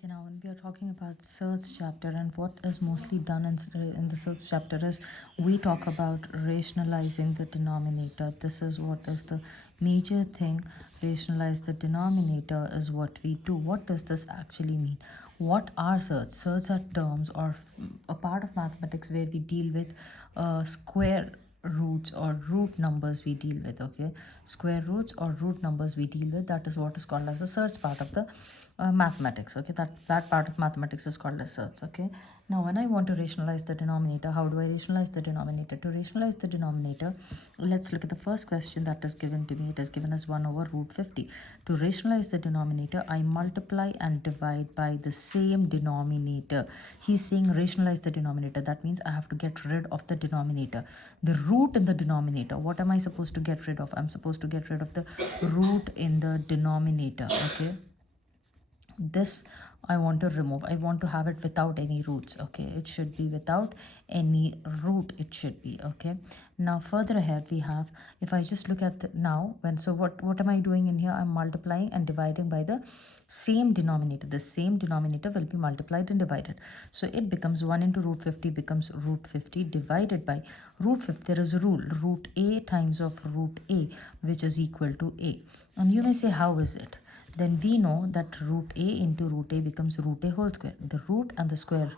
Okay, now when we are talking about Surds chapter, and what is mostly done in the Surds chapter is we talk about rationalizing the denominator. This is what is the major thing. Rationalize the denominator is what we do. What does this actually mean? What are Surds? Surds are terms or a part of mathematics where we deal with square roots or root numbers we deal with. Okay, square roots or root numbers we deal with, that is what is called as the Surds part of the mathematics. Okay, that part of mathematics is called as Surds. Okay, now when I want to rationalize the denominator, how do I rationalize the denominator? To rationalize the denominator, let's look at the first question that is given to me. It is given as 1 over root 50. To rationalize the denominator, I multiply and divide by the same denominator. He's saying rationalize the denominator. That means I have to get rid of the denominator, the root in the denominator. What am I supposed to get rid of? I'm supposed to get rid of the root in the denominator. Okay, this I want to remove. I want to have it without any roots. Okay, it should be without any root. It should be. Okay, now further ahead we have, if I just look at the now when, so what am I doing in here? I'm multiplying and dividing by the same denominator. The same denominator will be multiplied and divided, so it becomes 1 into root 50 becomes root 50 divided by root 50. There is a rule, root a times of root a, which is equal to a. And you may say, how is it? Then we know that root a into root a becomes root a whole square. The root and the square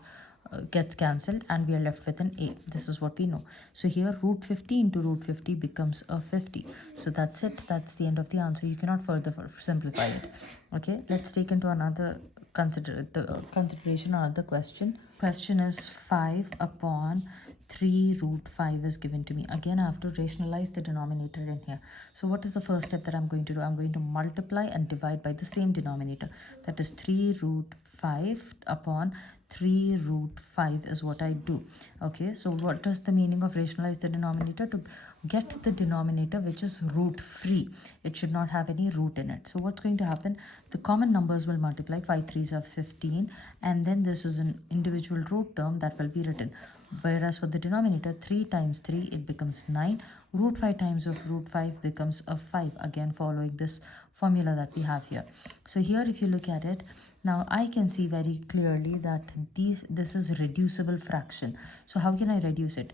gets cancelled and we are left with an a. This is what we know. So here root 50 into root 50 becomes a 50. So that's it. That's the end of the answer. You cannot further simplify it. Okay, let's take into another consideration another question. Question is 5 upon 3 root 5 is given to me. Again, I have to rationalize the denominator in here. So what is the first step that I'm going to do? I'm going to multiply and divide by the same denominator. That is 3 root 5 upon 3 root 5 is what I do. Okay, so what is the meaning of rationalize the denominator? To get the denominator which is root free. It should not have any root in it. So what's going to happen? The common numbers will multiply. 5 3s are 15, and then this is an individual root term that will be written. Whereas for the denominator, 3 times 3 it becomes 9. Root 5 times of root 5 becomes a 5, again following this formula that we have here. So here if you look at it, now I can see very clearly that this is reducible fraction. So how can I reduce it?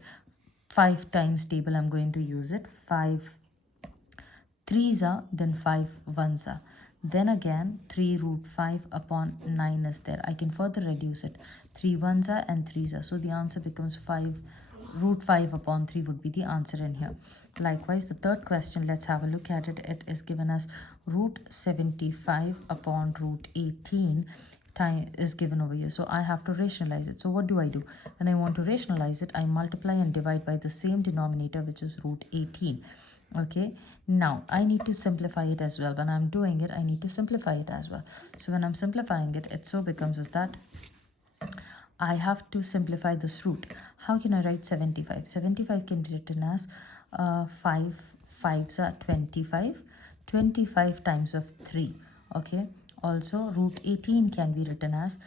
5 times table I'm going to use it. 5 3s are, then 5 1s are. Then again 3 root 5 upon 9 is there. I can further reduce it. 3 1s are and 3s are. So the answer becomes 5 root 5 upon 3 would be the answer in here. Likewise, the third question, let's have a look at it. It is given as root 75 upon root 18 time is given over here. So I have to rationalize it. So what do I do? When I want to rationalize it, I multiply and divide by the same denominator, which is root 18. Okay, now I need to simplify it as well. When I'm doing it, I need to simplify it as well. So when I'm simplifying it, it so becomes is that I have to simplify this root. How can I write 75? 75 can be written as 5 5s are 25. 25 times of 3. Okay. Also, root 18 can be written as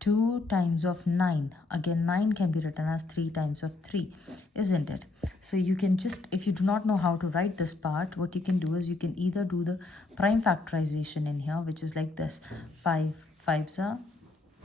2 times of 9. Again, 9 can be written as 3 times of 3, isn't it? So you can just, if you do not know how to write this part, what you can do is you can either do the prime factorization in here, which is like this. 5 5s are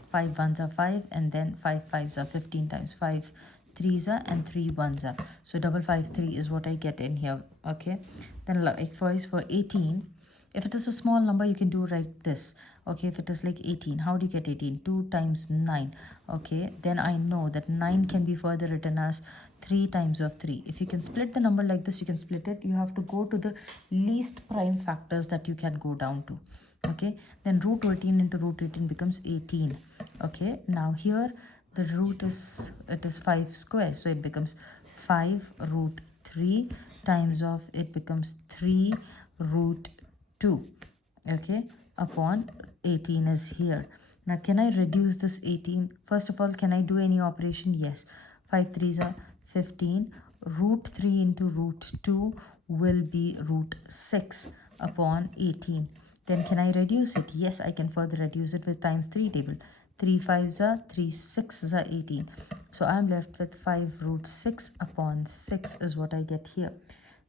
5 1s are 5, and then 5 5s are 15 times 5 3s are and 3 1s are. So double 5 3 is what I get in here. Okay, then likewise for 18, if it is a small number you can do like this. Okay, if it is like 18, how do you get 18? 2 times 9. Okay, then I know that 9 can be further written as 3 times of 3. If you can split the number like this, you can split it. You have to go to the least prime factors that you can go down to. Okay, then root 18 into root 18 becomes 18. Okay, now here the root is, it is 5 square, so it becomes 5 root 3 times of, it becomes 3 root 2. Okay, upon 18 is here. Now can I reduce this 18? First of all, can I do any operation? Yes. 5 3s are 15. Root 3 into root 2 will be root 6 upon 18. Then can I reduce it? Yes, I can further reduce it with times 3 table. 3 5s are 3 6s are 18. So I am left with 5 root 6 upon 6 is what I get here.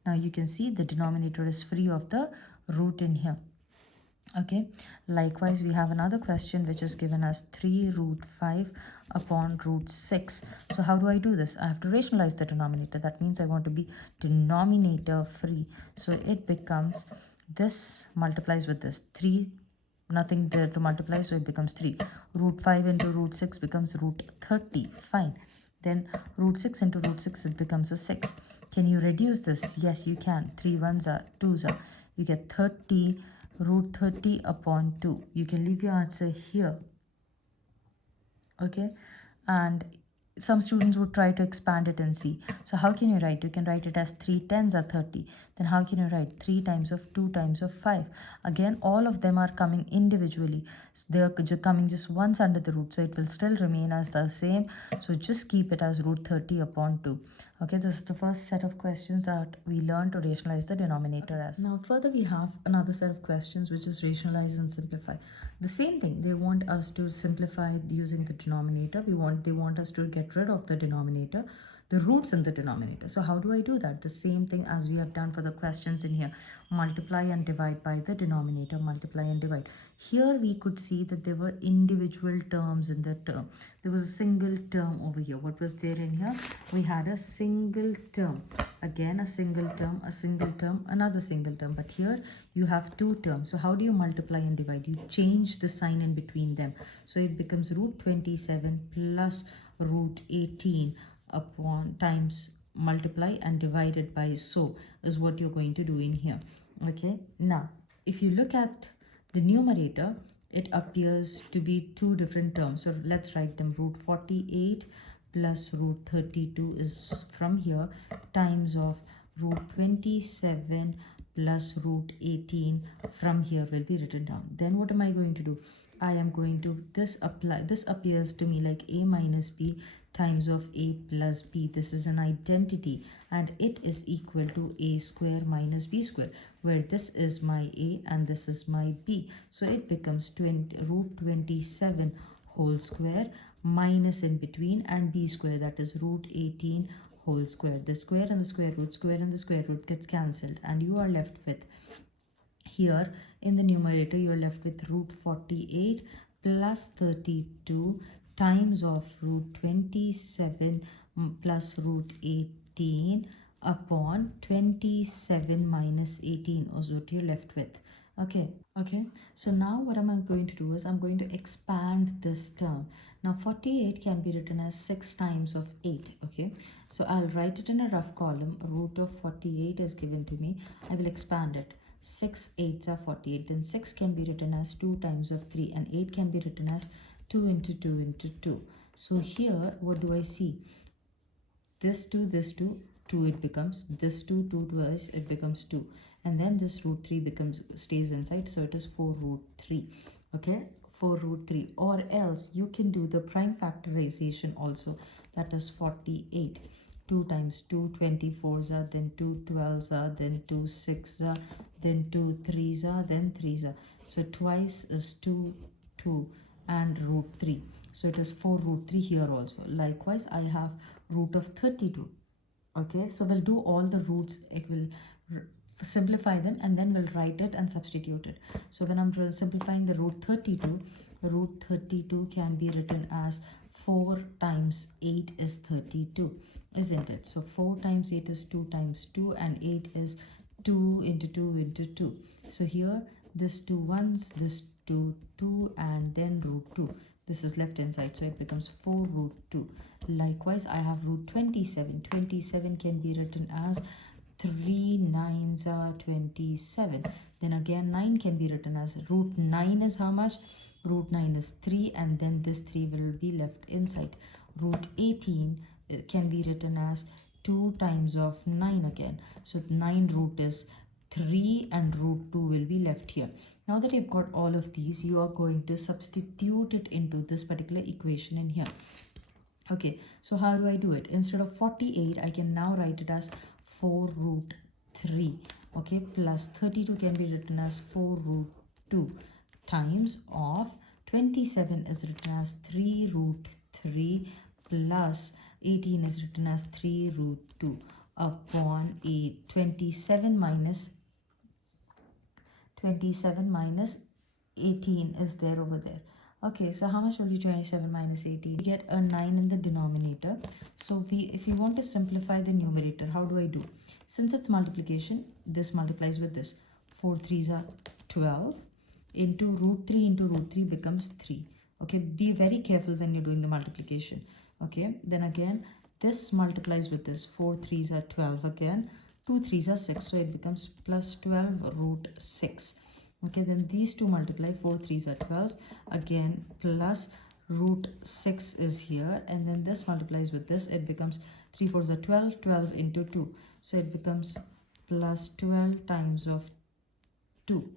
Now you can see the denominator is free of the root in here. Okay, likewise we have another question which is given as 3 root 5 upon root 6. So how do I do this? I have to rationalize the denominator. That means I want to be denominator free. So it becomes, this multiplies with this 3, nothing there to multiply, so it becomes 3. Root 5 into root 6 becomes root 30. Fine. Then root 6 into root 6, it becomes a 6. Can you reduce this? Yes, you can. 3 ones are 2s are. You get 30 root 30 upon 2. You can leave your answer here. Okay, and some students would try to expand it and see. So how can you write? You can write it as 3 tens are 30. Then how can you write 3 times of 2 times of 5? Again, all of them are coming individually. So they are coming just once under the root, so it will still remain as the same. So just keep it as root 30 upon 2. Okay, this is the first set of questions that we learn to rationalize the denominator as. Now further we have another set of questions which is rationalize and simplify. The same thing, they want us to simplify using the denominator. They want us to get rid of the denominator, the roots in the denominator. So how do I do that? The same thing as we have done for the questions in here. Multiply and divide by the denominator, multiply and divide. Here we could see that there were individual terms in the term. There was a single term over here. What was there in here? We had a single term. Again, a single term, another single term. But here you have two terms. So how do you multiply and divide? You change the sign in between them. So it becomes root 27 plus root 18 upon times multiply and divided by, so is what you're going to do in here. Okay, now if you look at the numerator, it appears to be two different terms. So let's write them. Root 48 plus root 32 is from here, times of root 27 plus root 18 from here will be written down. Then what am I going to do? I am going to, this appears to me like a minus b times of a plus b. This is an identity and it is equal to a square minus b square, where this is my a and this is my b. So it becomes root 27 whole square minus in between and b square, that is root 18 whole square. The square and the square and the square root gets cancelled and you are left with, here in the numerator you are left with root 48 plus 32 times of root 27 plus root 18 upon 27 minus 18 is what you're left with. Okay, so now what am I going to do is I'm going to expand this term. Now 48 can be written as 6 times of 8. Okay, so I'll write it in a rough column. Root of 48 is given to me. I will expand it. 6 8s are 48. Then 6 can be written as 2 times of 3 and 8 can be written as 2 into 2 into 2. So here what do I see? This 2 it becomes, this 2 twice it becomes 2, and then this root 3 stays inside, so it is 4 root 3. Okay, 4 root 3, or else you can do the prime factorization also, that is 48. 2 times 2 24s are, then 2 12s are, then 2 6s are, then 2 3s are, then 3s are. So twice is 2 2 and root 3. So it is 4 root 3 here also. Likewise, I have root of 32. Okay, so we'll do all the roots. It will simplify them and then we'll write it and substitute it. So when I'm simplifying the root 32 can be written as 4 times 8 is 32, isn't it? So 4 times 8 is 2 times 2 and 8 is 2 into 2 into 2. So here this 2 ones, this 2 2 and then root 2. This is left hand side, so it becomes 4 root 2. Likewise, I have root 27. 27 can be written as 3 9s are 27. Then again 9 can be written as root 9 is how much? Root 9 is 3 and then this 3 will be left inside. Root 18 can be written as 2 times of 9 again. So 9 root is 3 and root 2 will be left here. Now that you've got all of these, you are going to substitute it into this particular equation in here. Okay, so how do I do it? Instead of 48, I can now write it as 4 root 3. Okay, plus 32 can be written as 4 root 2 times of 27 is written as 3 root 3 plus 18 is written as 3 root 2 upon a 27 minus 18 is there over there. Okay, so how much will be 27 minus 18? We get a 9 in the denominator. So if we want to simplify the numerator, how do I do? Since it's multiplication, this multiplies with this. 4 3s are 12 into root 3 becomes 3. Okay, be very careful when you're doing the multiplication. Okay, then again, this multiplies with this. 4 3s are 12 again. 2 3s are 6, so it becomes plus 12 root 6. Okay, then these two multiply. 4 3s are 12 again, plus root 6 is here, and then this multiplies with this. It becomes 3 4s are 12, 12 into 2, so it becomes plus 12 times of 2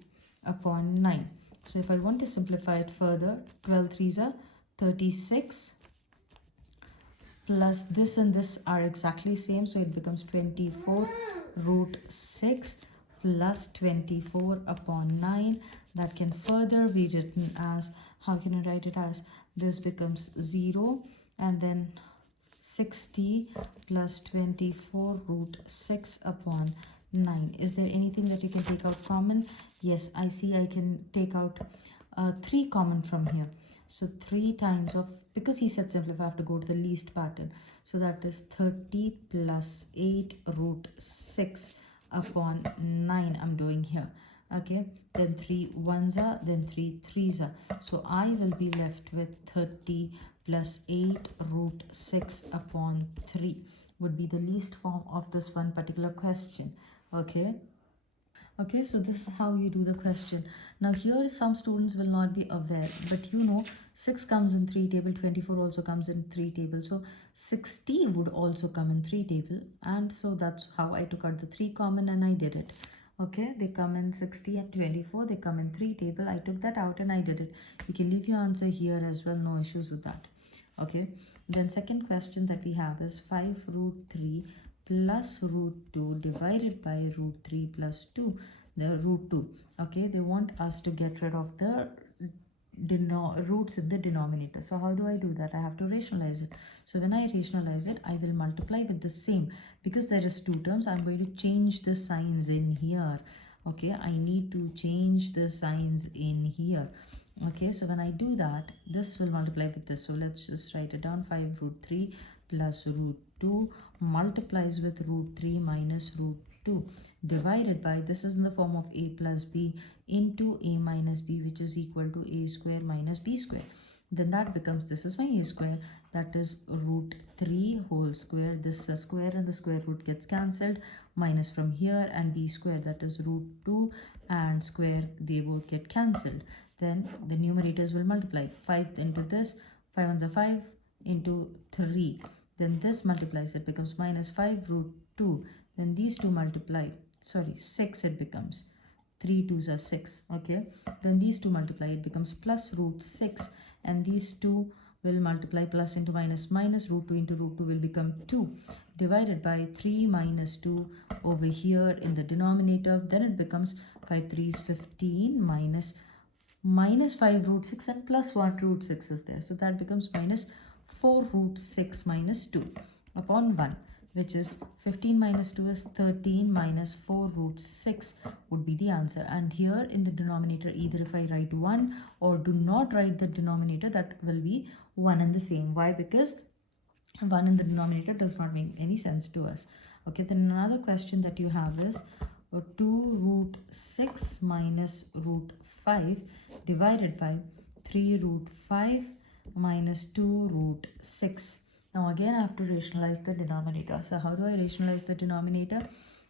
upon 9. So if I want to simplify it further, 12 3s are 36, plus this and this are exactly same, so it becomes 24 root 6 plus 24 upon 9. That can further be written as, how can I write it as? This becomes 0, and then 60 plus 24 root 6 upon 9. Is there anything that you can take out common? Yes, I see I can take out 3 common from here. So 3 times of, because he said simplify, I have to go to the least pattern. So that is 30 plus 8 root 6 upon 9 I'm doing here. Okay, then 3 1s are, then 3 3s are. So I will be left with 30 plus 8 root 6 upon 3 would be the least form of this one particular question. Okay. Okay, so this is how you do the question. Now here some students will not be aware, but 6 comes in 3 table, 24 also comes in 3 table, so 60 would also come in 3 table, and so that's how I took out the 3 common and I did it. Okay, they come in 60 and 24, they come in 3 table. I took that out and I did it. You can leave your answer here as well, no issues with that. Okay, then second question that we have is 5 root 3 plus root 2 divided by root 3 plus 2, the root 2. Okay, they want us to get rid of the roots in the denominator. So how do I do that? I have to rationalize it. So when I rationalize it, I will multiply with the same. Because there is 2 terms, I'm going to change the signs in here. Okay, I need to change the signs in here. Okay, so when I do that, this will multiply with this. So let's just write it down. 5 root 3 plus root 2 multiplies with root 3 minus root 2 divided by, this is in the form of a plus b into a minus b, which is equal to a square minus b square. Then that becomes, this is my a square, that is root 3 whole square. This square and the square root gets cancelled, minus from here, and b square, that is root 2 and square, they both get cancelled. Then the numerators will multiply. 5 into this, 5 ones are 5 into 3. Then this multiplies, it becomes minus 5 root 2. Then these two multiply, sorry, 6 it becomes. 3 2s are 6. Okay, then these two multiply, it becomes plus root 6, and these two will multiply, plus into minus, minus root 2 into root 2 will become 2 divided by 3 minus 2 over here in the denominator. Then it becomes 5 3s 15 minus 5 root 6 and plus 1 root 6 is there. So that becomes minus 4 root 6 minus 2 upon 1, which is 15 minus 2 is 13 minus 4 root 6 would be the answer. And here in the denominator, either if I write 1 or do not write the denominator, that will be 1 and the same. Why? Because 1 in the denominator does not make any sense to us. Okay, then another question that you have is 2 root 6 minus root 5 divided by 3 root 5 minus 2 root 6. Now again I have to rationalize the denominator. So how do I rationalize the denominator?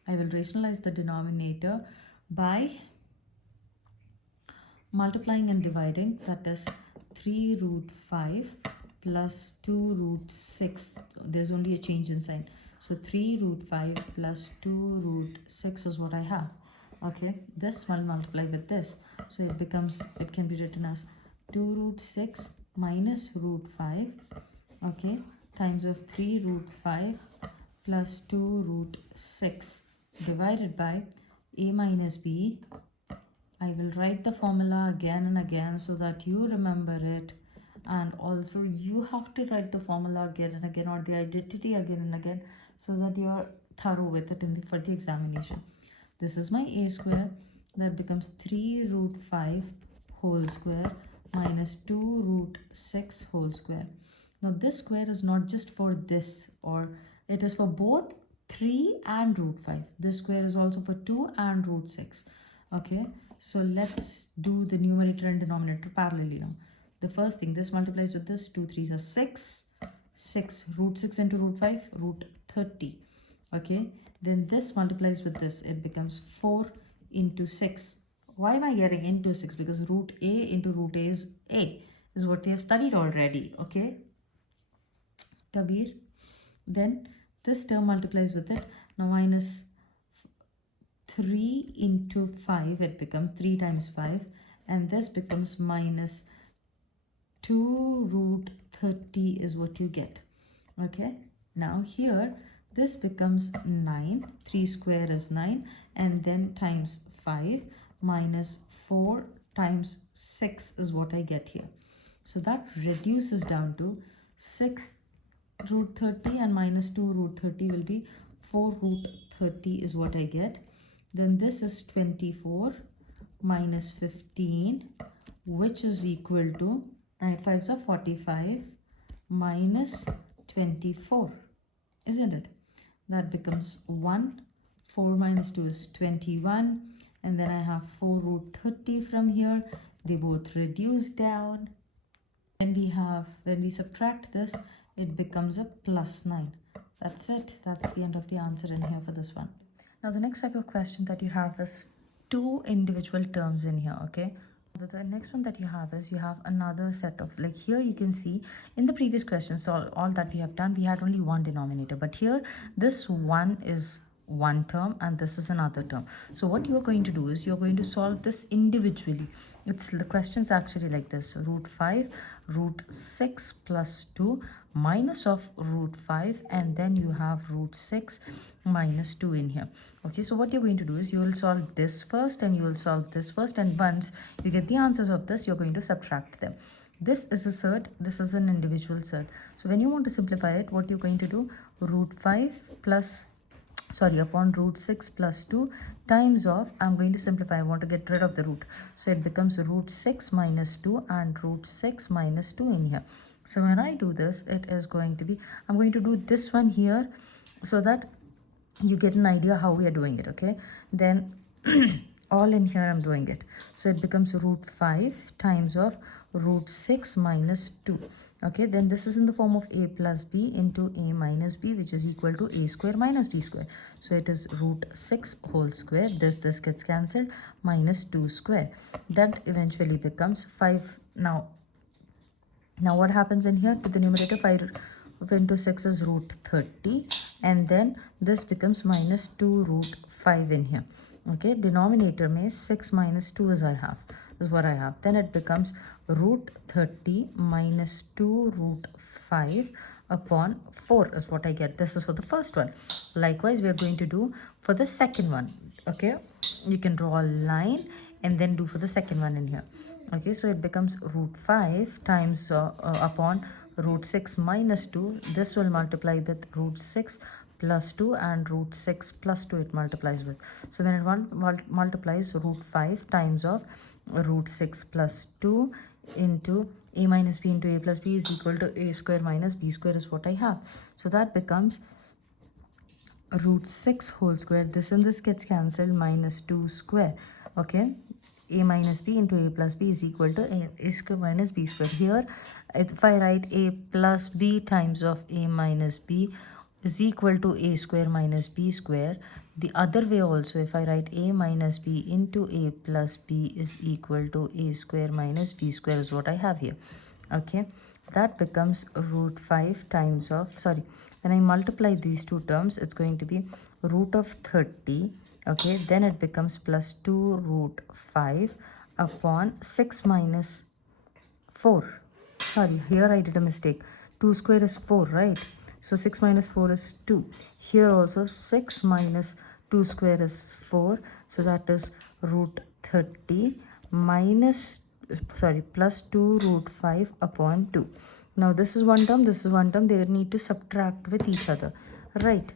I will rationalize the denominator by multiplying and dividing. That is 3 root 5 plus 2 root 6. There's only a change in sign. So 3 root 5 plus 2 root 6 is what I have. Okay, this will multiply with this. So it becomes, it can be written as 2 root 6 minus root 5. Okay, times of 3 root 5 plus 2 root 6 divided by a minus b. I will write the formula again and again so that you remember it, and also you have to write the formula again and again, or the identity again and again, so that you are thorough with it for the examination. This is my a square, that becomes 3 root 5 whole square minus 2 root 6 whole square. Now this square is not just for this, or it is for both 3 and root 5. This square is also for 2 and root 6. Okay, so let's do the numerator and denominator parallelly now. The first thing, this multiplies with this, 2 3s are 6. 6 root 6 into root 5, root 30. Okay, then this multiplies with this, it becomes 4 into 6. Why am I getting into 6? Because root a into root a is what we have studied already. Okay, Kabir. Then this term multiplies with it. Now minus 3 into 5, it becomes 3 times 5, and this becomes minus 2 root 30 is what you get. Okay, now here this becomes 9, 3 square is 9, and then times 5 minus 4 times 6 is what I get here. So that reduces down to 6 root 30, and minus 2 root 30 will be 4 root 30 is what I get. Then this is 24 minus 15, which is equal to 9 5s are 45 minus 24, isn't it? That becomes 1. 4 minus 2 is 21, and then I have 4 root 30 from here. They both reduce down. When we subtract this, it becomes a plus 9. That's it. That's the end of the answer in here for this one. Now the next type of question that you have is 2 individual terms in here. Okay, the next one that you have is, you have another set of, like here you can see in the previous questions, so all that we have done, we had only one denominator, but here this one is one term and this is another term. So what you're going to do is, you're going to solve this individually. It's the questions actually like this: root 5 root 6 plus 2 minus of root 5, and then you have root 6 minus 2 in here. Okay, so what you're going to do is, you will solve this first and you will solve this first, and once you get the answers of this, you're going to subtract them. This is a surd, this is an individual surd. So when you want to simplify it, what you're going to do, root 5 plus upon root 6 plus 2 times of, I'm going to simplify, I want to get rid of the root, so it becomes root 6 minus 2 and root 6 minus 2 in here. So when I do this, it is going to be, I'm going to do this one here so that you get an idea how we are doing it. Okay, then all in here I'm doing it, so it becomes root 5 times of root 6 minus 2. Okay, then this is in the form of a plus b into a minus b, which is equal to a square minus b square. So it is root 6 whole square, this gets cancelled, minus 2 square. That eventually becomes 5. Now what happens in here to the numerator? 5 into 6 is root 30, and then this becomes minus 2 root 5 in here. Okay, denominator में 6 minus 2 is what I have. Then it becomes root 30 minus 2 root 5 upon 4 is what I get. This is for the first one. Likewise, we are going to do for the second one. Okay, you can draw a line and then do for the second one in here. Okay, so it becomes root 5 times upon root 6 minus 2. This will multiply with root 6 plus 2, and root 6 plus 2 it multiplies with. So when it multiplies, root 5 times of root 6 plus 2 into a minus b into a plus b is equal to a square minus b square is what I have. So that becomes root 6 whole square. This and this gets cancelled, minus 2 square. Okay, a minus b into a plus b is equal to a square minus b square. Here, if I write a plus b times of a minus b is equal to a square minus b square, the other way also, if I write a minus b into a plus b is equal to a square minus b square is what I have here. Okay, that becomes root 5 times of, when I multiply these two terms, it's going to be root of 30. Okay, then it becomes plus 2 root 5 upon 6 minus 4. Here I did a mistake. 2 square is 4, right? So 6 minus 4 is 2. Here also 6 minus 2 square is 4. So that is root 30 plus 2 root 5 upon 2. Now this is one term, this is one term. They need to subtract with each other, right?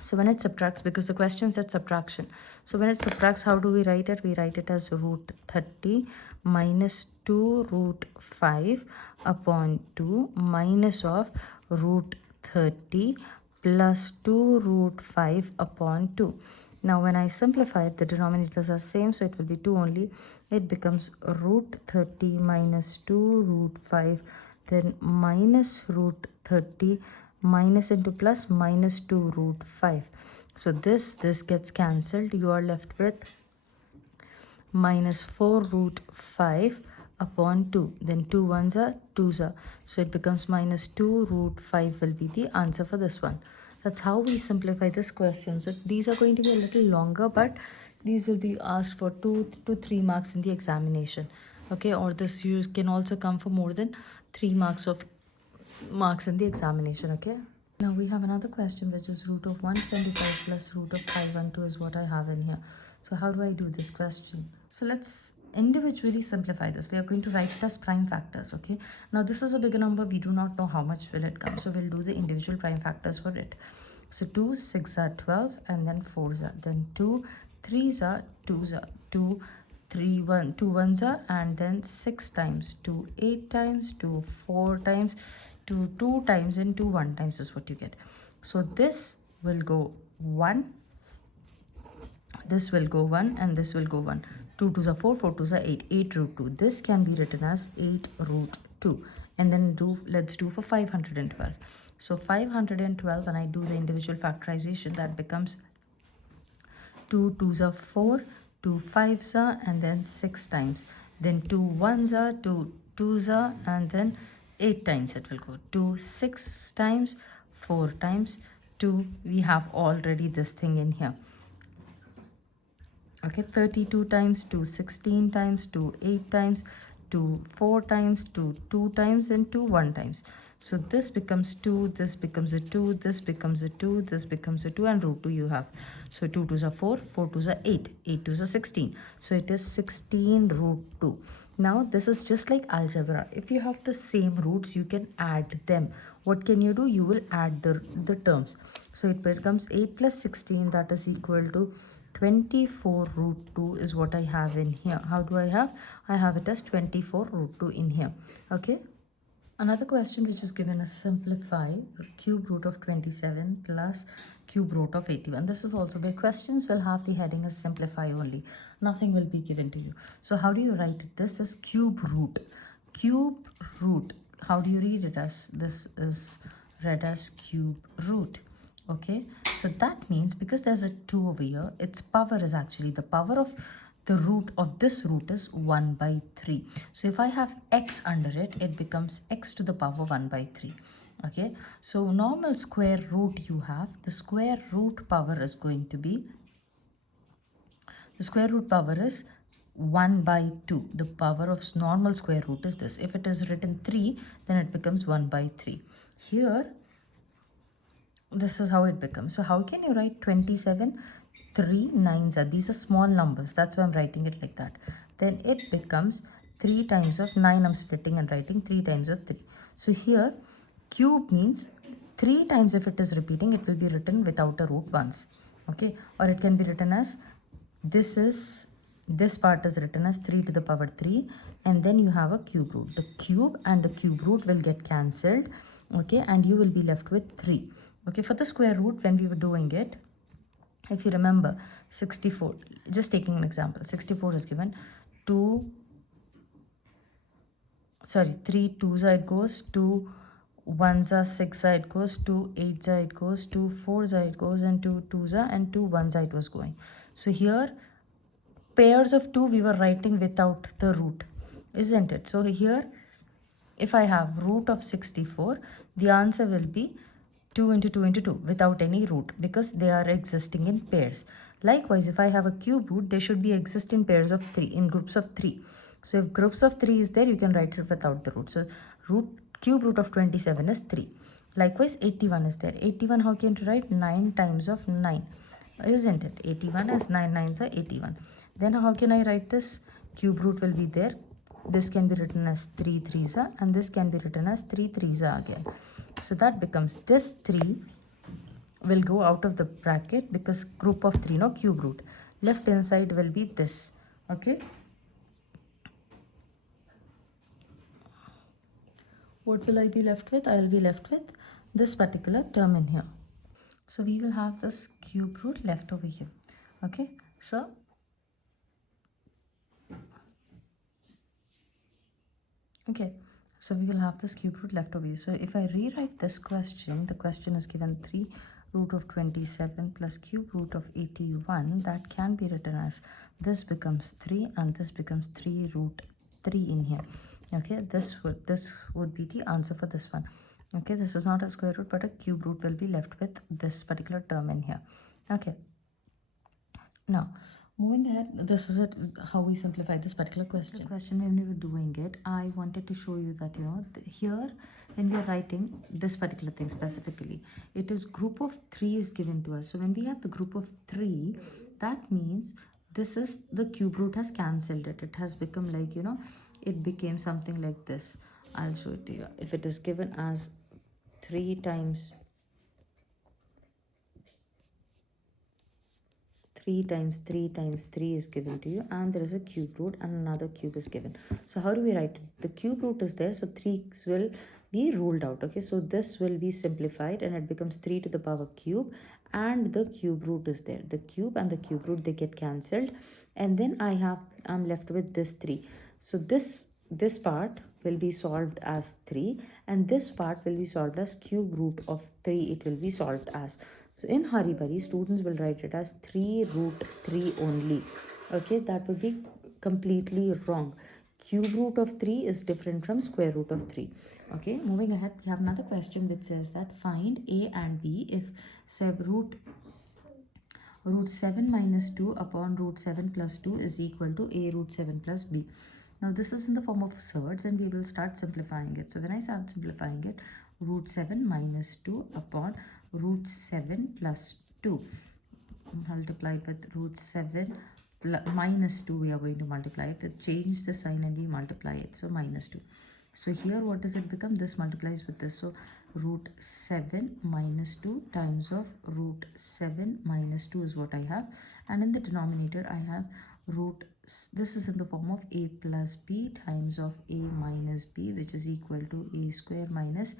So when it subtracts, because the question said subtraction, so when it subtracts, how do we write it? We write it as root 30 minus 2 root 5 upon 2 minus of root 30 plus 2 root 5 upon 2. Now when I simplify it, the denominators are same, so it will be 2 only. It becomes root 30 minus 2 root 5, then minus root 30 minus into plus minus 2 root 5. So this gets cancelled. You are left with minus 4 root 5 upon 2. Then 2 ones are 2s are. So it becomes minus 2 root 5 will be the answer for this one. That's how we simplify this question. So these are going to be a little longer, but these will be asked for 2 to 3 marks in the examination. Okay, or this you can also come for more than 3 marks in the examination. Okay. Now we have another question, which is root of 175 plus root of 512 is what I have in here. So how do I do this question? So let's individually simplify this. We are going to write it as prime factors. Okay. Now this is a bigger number. We do not know how much will it come. So we'll do the individual prime factors for it. So 2 6 are 12 and then 4s are. Then 2 3s are 2s are. 2 3 1 2 ones are, and then 6 times 2 8 times 2 4 times 2 2 times and 2 1 times is what you get. So this will go 1, this will go 1, and this will go 1. 2 2s are 4, 4 2s are 8, 8 root 2. This can be written as 8 root 2. And then let's do for 512. So 512, when I do the individual factorization, that becomes 2 2s are 4, 2 5s are, and then 6 times. Then 2 1s are, 2 2s are, and then 8 times it will go. 2 6 times, 4 times, 2. We have already this thing in here. Okay, 32 times, 2 16 times, 2 8 times, 2 4 times, 2 2 times, and 2 1 times. So this becomes 2, this becomes a 2, this becomes a 2, this becomes a 2, and root 2 you have. So 2 2s are 4, 4 2s are 8, 8 2s are 16. So it is 16 root 2. Now this is just like algebra. If you have the same roots, you can add them. What can you do? You will add the terms. So it becomes 8 plus 16, that is equal to 24 root 2 is what I have in here. How do I have? I have it as 24 root 2 in here. Okay. Another question which is given is simplify cube root of 27 plus cube root of 81. This is also where questions will have the heading as simplify only. Nothing will be given to you. So how do you write it? This is cube root. Cube root. How do you read it as? This is read as cube root. Okay. So that means because there's a 2 over here, its power is actually the power of the root of this root is 1 by 3. So if I have x under it, it becomes x to the power 1 by 3. Okay, so normal square root you have, the square root power is going to be, the square root power is 1 by 2. The power of normal square root is this. If it is written 3, then it becomes 1 by 3. Here, this is how it becomes. So how can you write 27? 3 9s are, these are small numbers, that's why I'm writing it like that. Then it becomes 3 times of 9. I'm splitting and writing 3 times of 3. So here cube means 3 times. If it is repeating, it will be written without a root once. Okay, or it can be written as this part is written as 3 to the power 3, and then you have a cube root. The cube and the cube root will get cancelled. Okay, and you will be left with 3. Okay, for the square root, when we were doing it, if you remember 64, just taking an example, 64 is given 3 2s are it goes, 2 1s are 6 it goes, 2 8s are it goes, 2 4s are it goes, and 2 2s are, and 2 1s it was going. So here pairs of 2 we were writing without the root, isn't it? So here if I have root of 64, the answer will be 2 into 2 into 2 without any root, because they are existing in pairs. Likewise, if I have a cube root, they should be exist in pairs of 3, in groups of 3. So if groups of 3 is there, you can write it without the root. So cube root of 27 is 3. Likewise, 81 is there. 81, how can you write? 9 times of 9, isn't it? 81 is 9 9s are 81. Then how can I write this? Cube root will be there. This can be written as 3 3s are, and this can be written as 3 3s are again. So that becomes, this 3 will go out of the bracket because group of 3, no, cube root. Left inside will be this. Okay. what will I be left with? I'll be left with this particular term in here. So we will have this cube root left over here. Okay, so okay, so we will have this cube root left over here. So if I rewrite this question, the question is given 3 root of 27 plus cube root of 81. That can be written as this becomes 3 and this becomes 3 root 3 in here. Okay, this would be the answer for this one. Okay, this is not a square root but a cube root will be left with this particular term in here. Okay, now moving ahead, this is it, how we simplify this particular question. When we were doing it, I wanted to show you that, you know, here when we are writing this particular thing specifically, it is group of 3 is given to us. So when we have the group of 3, that means this is the cube root has cancelled it. It has become like, you know, it became something like this. I'll show it to you. If it is given as 3 times 3 times 3 times 3 is given to you, and there is a cube root and another cube is given. So how do we write it? The cube root is there, so 3 will be ruled out. Okay, so this will be simplified and it becomes 3 to the power cube, and the cube root is there. The cube and the cube root, they get cancelled, and then I'm left with this 3. So this part will be solved as 3 and this part will be solved as cube root of 3. It will be solved as, so in Haribari, students will write it as 3 root 3 only. Okay, that would be completely wrong. Cube root of 3 is different from square root of 3. Okay, moving ahead, we have another question which says that find A and B if root 7 minus 2 upon root 7 plus 2 is equal to A root 7 plus B. Now this is in the form of surds and we will start simplifying it. So when I start simplifying it, root 7 minus 2 upon root 7 plus 2 multiplied with root 7 minus 2, we are going to multiply it. We change the sign and we multiply it, so minus 2. So here what does it become? This multiplies with this, so root 7 minus 2 times of root 7 minus 2 is what I have, and in the denominator I have root, this is in the form of a plus b times of a minus b, which is equal to a square minus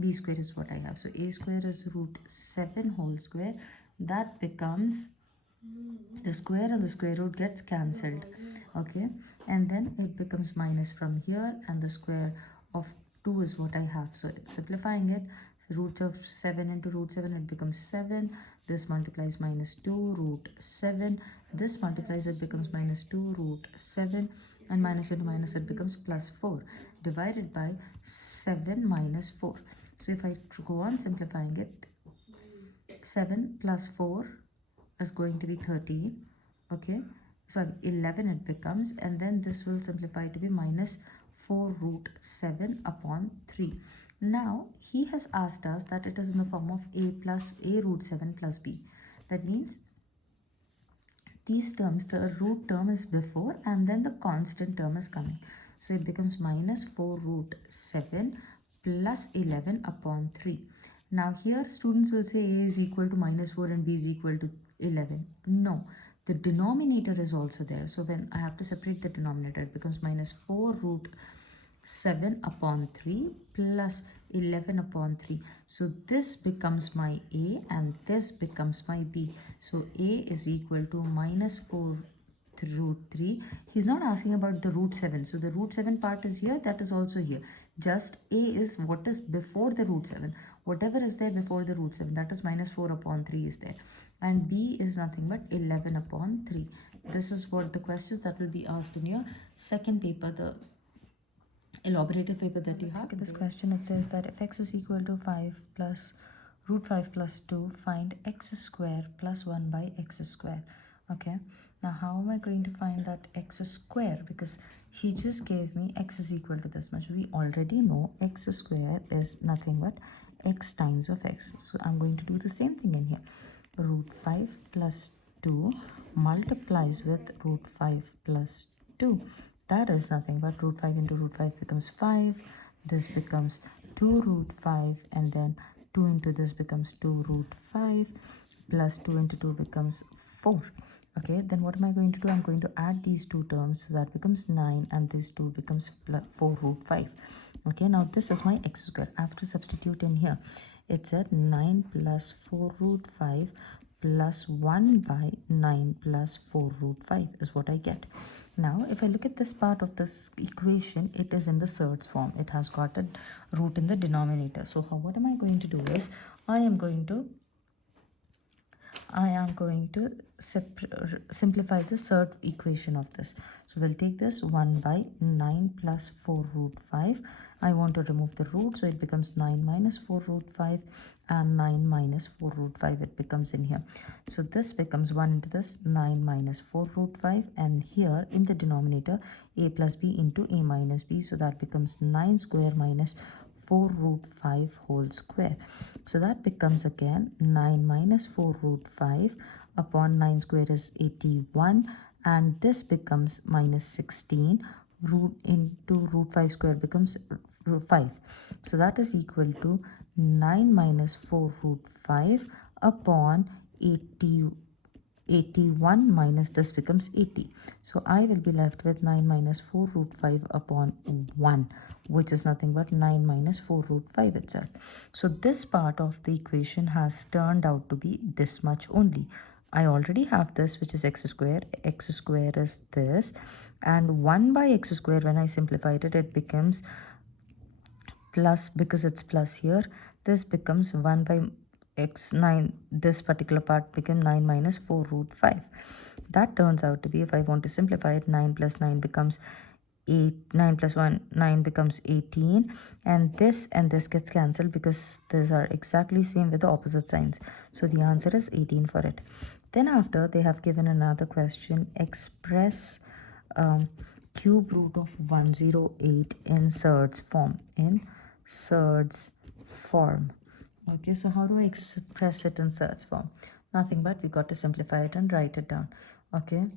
b square is what I have. So a square is root 7 whole square. That becomes, the square and the square root gets cancelled. Okay, and then it becomes minus from here, and the square of 2 is what I have. So simplifying it, so root of 7 into root 7, it becomes 7. This multiplies minus 2 root 7. This multiplies, it becomes minus 2 root 7, and minus into minus, it becomes plus 4 divided by 7 minus 4. So if I go on simplifying it, 7 plus 4 is going to be 13. Okay, sorry, 11 it becomes, and then this will simplify to be minus 4 root 7 upon 3. Now he has asked us that it is in the form of a root 7 plus b. That means these terms, the root term is before and then the constant term is coming. So it becomes minus 4 root 7 plus 11 upon 3. Now here students will say a is equal to minus 4 and b is equal to 11. No, the denominator is also there. So when I have to separate the denominator, it becomes minus 4 root 7 upon 3 plus 11 upon 3. So this becomes my a and this becomes my b. So a is equal to minus 4 root 3. He's not asking about the root 7. So the root 7 part is here, that is also here. Just a is what is before the root 7. Whatever is there before the root 7, that is minus 4 upon 3 is there. And b is nothing but 11 upon 3. This is what the questions that will be asked in your second paper, the elaborative paper that you have. Look at this question. It says that if x is equal to 5 plus root 5 plus 2, find x square plus 1 by x square. Okay, now how am I going to find that x square? Because he just gave me x is equal to this much. We already know x square is nothing but x times of x. So I'm going to do the same thing in here. Root 5 plus 2 multiplies with root 5 plus 2. That is nothing but root 5 into root 5 becomes 5. This becomes 2 root 5, and then 2 into this becomes 2 root 5 plus 2 into 2 becomes 4. Okay, then what am I going to do? I'm going to add these two terms, so that becomes 9 and this 2 becomes 4 root 5. Okay, now this is my x square. I have to substitute in here. It's at 9 plus 4 root 5 plus 1 by 9 plus 4 root 5 is what I get. Now if I look at this part of this equation, it is in the Surds form. It has got a root in the denominator. So what am I going to do is I am going to simplify the third equation of this. So we'll take this 1 by 9 plus 4 root 5. I want to remove the root, so it becomes 9 minus 4 root 5 and 9 minus 4 root 5 it becomes in here. So this becomes 1 into this 9 minus 4 root 5, and here in the denominator a plus b into a minus b, so that becomes 9 square minus 4 root 5 whole square. So that becomes again 9 minus 4 root 5 upon 9 square is 81, and this becomes minus 16. Root into root 5 square becomes root 5. So that is equal to 9 minus 4 root 5 upon 81 minus this becomes 80. So I will be left with 9 minus 4 root 5 upon 1, which is nothing but 9 minus 4 root 5 itself. So this part of the equation has turned out to be this much only. I already have this, which is x square. X square is this, and 1 by x square, when I simplified it, it becomes plus, because it's plus here, this becomes 1 by x9. This particular part became 9 minus 4 root 5. That turns out to be, if I want to simplify it, 9 plus 9 becomes 8, 9 plus 1, 9 becomes 18, and this gets cancelled because these are exactly same with the opposite signs. So the answer is 18 for it. Then after, they have given another question: express cube root of 108 in Surds form. Okay, so how do I express it in Surds form? Nothing but we got to simplify it and write it down. Okay,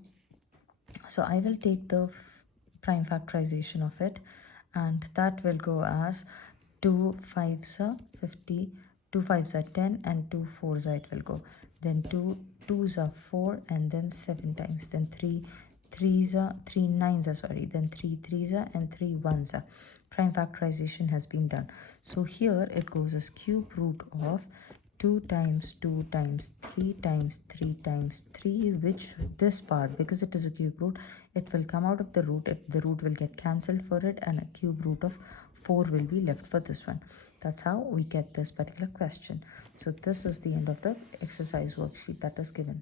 so I will take the prime factorization of it, and that will go as 2 5s are 50, 2 5s are 10, and 2 4s are, it will go. Then 2 2s are 4, and then 7 times. Then 3 3s are 3 9s are, sorry. Then 3 3s are, and 3 1s are. Prime factorization has been done. So here it goes as cube root of 2 times 2 times 3 times 3 times 3, which this part, because it is a cube root, it will come out of the root. The root will get cancelled for it, and a cube root of 4 will be left for this one. That's how we get this particular question. So this is the end of the exercise worksheet that is given.